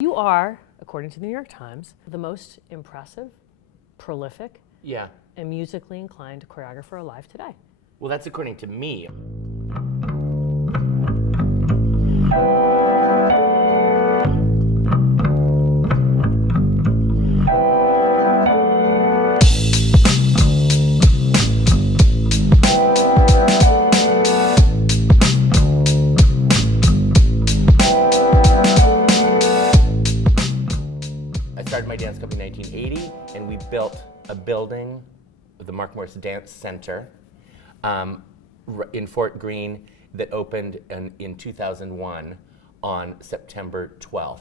You are, according to the New York Times, the most impressive, prolific, and musically inclined choreographer alive today. Well, that's according to me. I started my dance company in 1980, and we built a building, the Mark Morris Dance Center, in Fort Greene that opened in 2001 on September 12th,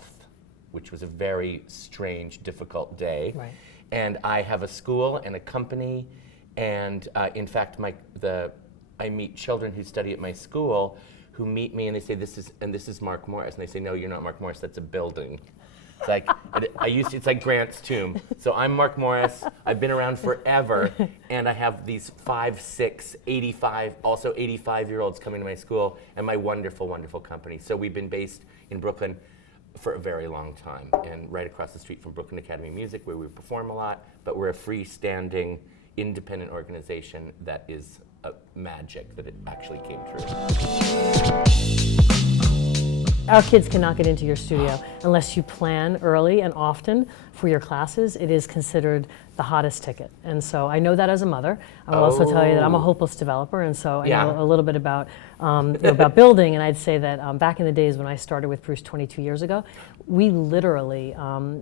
which was a very strange, difficult day. Right. And I have a school and a company, and in fact, I meet children who study at my school who meet me and they say, this is Mark Morris. And they say, no, you're not Mark Morris, that's a building. It's like, it's like Grant's tomb. So I'm Mark Morris, I've been around forever, and I have these 5, 6, 85, also 85-year-olds coming to my school, and my wonderful, wonderful company. So we've been based in Brooklyn for a very long time, and right across the street from Brooklyn Academy of Music, where we perform a lot, but we're a freestanding, independent organization that is a magic that it actually came true. Our kids cannot get into your studio unless you plan early and often for your classes. It is considered the hottest ticket. And so I know that as a mother. I will also tell you that I'm a hopeless developer, and so I know a little bit about, about building. And I'd say that back in the days when I started with Bruce 22 years ago, we literally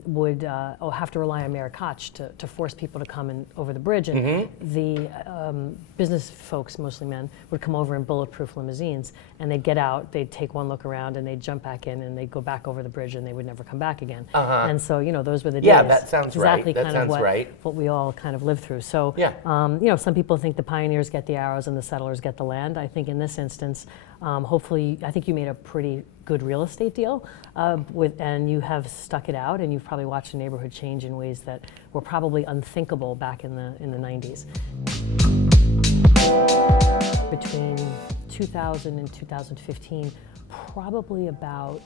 would have to rely on Mayor Koch to force people to come in over the bridge. And the business folks, mostly men, would come over in bulletproof limousines, and they'd get out, they'd take one look around, and they'd jump back in, and they'd go back over the bridge, and they would never come back again. And so, those were the days. Yeah, that sounds exactly right. That kind of sounds right. what we all kind of lived through. So, some people think the pioneers get the arrows and the settlers get the land. I think in this instance, hopefully, I think you made a pretty good real estate deal and you have stuck it out, and you've probably watched the neighborhood change in ways that were probably unthinkable back in the 90s. Between 2000 and 2015, probably about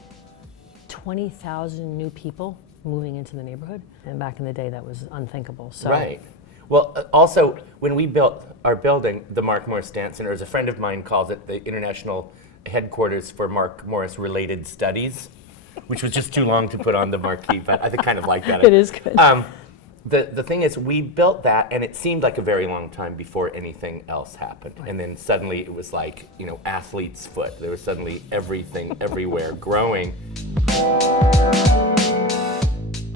20,000 new people moving into the neighborhood, and back in the day that was unthinkable. So. Right. Well, also, when we built our building, the Mark Morris Dance Center, as a friend of mine calls it, the international headquarters for Mark Morris related studies, which was just too long to put on the marquee, but I kind of like that. It is good. The thing is, we built that, and it seemed like a very long time before anything else happened. Right. And then suddenly it was like, athlete's foot. There was suddenly everything everywhere growing.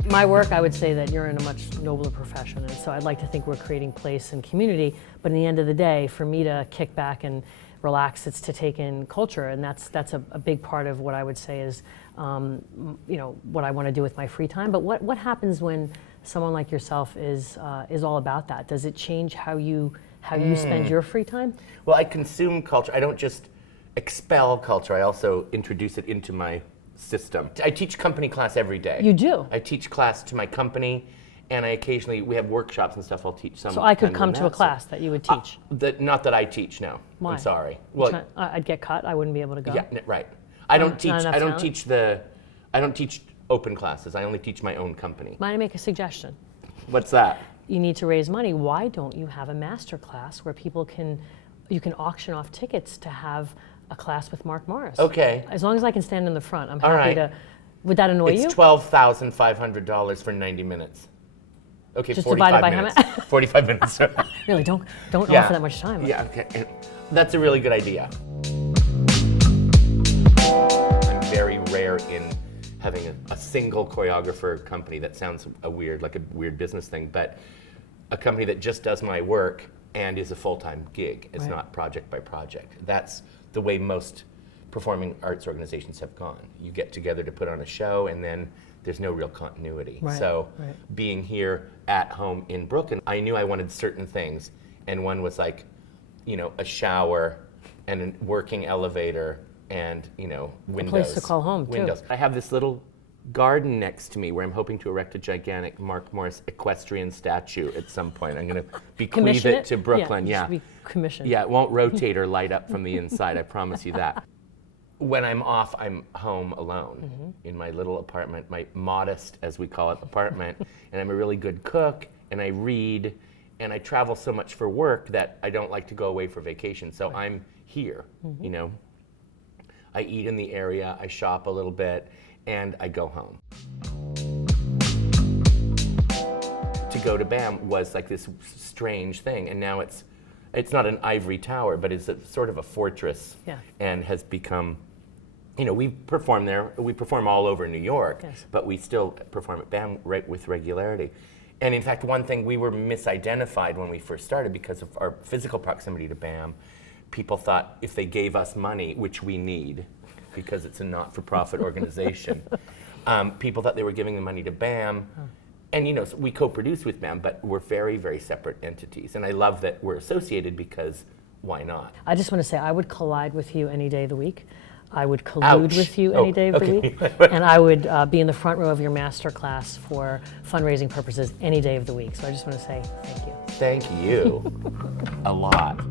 My work, I would say that you're in a much nobler profession, and so I'd like to think we're creating place and community, but in the end of the day, for me to kick back and relax, it's to take in culture, and that's a big part of what I would say is, what I want to do with my free time. But what happens when someone like yourself is all about that? Does it change how you spend your free time? Well, I consume culture. I don't just expel culture. I also introduce it into my system. I teach company class every day. You do? I teach class to my company, and we have workshops and stuff. I'll teach some. So I could come to a class that you would teach? Not that I teach, no. Why? I'm sorry. Well, I'd get cut. I wouldn't be able to go. Yeah, right. I don't teach open classes. I only teach my own company. Might I make a suggestion? What's that? You need to raise money. Why don't you have a master class where you can auction off tickets to have a class with Mark Morris? Okay. As long as I can stand in the front, I'm happy to. Would that annoy you? It's $12,500 for 90 minutes. Okay, just 45 divided by minutes. how much? 45 minutes. Really, don't offer that much time. Yeah, okay. That's a really good idea. I'm very rare in having a single choreographer company. That sounds like a weird business thing, but a company that just does my work and is a full-time gig. It's not project by project. That's the way most performing arts organizations have gone. You get together to put on a show, and then there's no real continuity. Being here at home in Brooklyn, I knew I wanted certain things, and one was like, a shower and a working elevator and, windows. A place to call home, windows. Too. I have this little garden next to me where I'm hoping to erect a gigantic Mark Morris equestrian statue at some point. I'm going to bequeath it to Brooklyn. Yeah, it should be commissioned. Yeah, it won't rotate or light up from the inside, I promise you that. when I'm off, I'm home alone in my little apartment, my modest, as we call it, apartment. And I'm a really good cook, and I read, and I travel so much for work that I don't like to go away for vacation. So I'm here, you know. I eat in the area, I shop a little bit, and I go home. To go to BAM was like this strange thing, and now it's not an ivory tower, but it's sort of a fortress, and has become, you know, we perform there, we perform all over New York, but we still perform at BAM with regularity. And in fact, one thing, we were misidentified when we first started because of our physical proximity to BAM. People thought if they gave us money, which we need, because it's a not-for-profit organization, people thought they were giving the money to BAM. And you know, so we co-produce with BAM, but we're very, very separate entities. And I love that we're associated because why not? I just want to say I would collide with you any day of the week. I would collude with you any day of the week. And I would be in the front row of your master class for fundraising purposes any day of the week. So I just want to say thank you. Thank you a lot.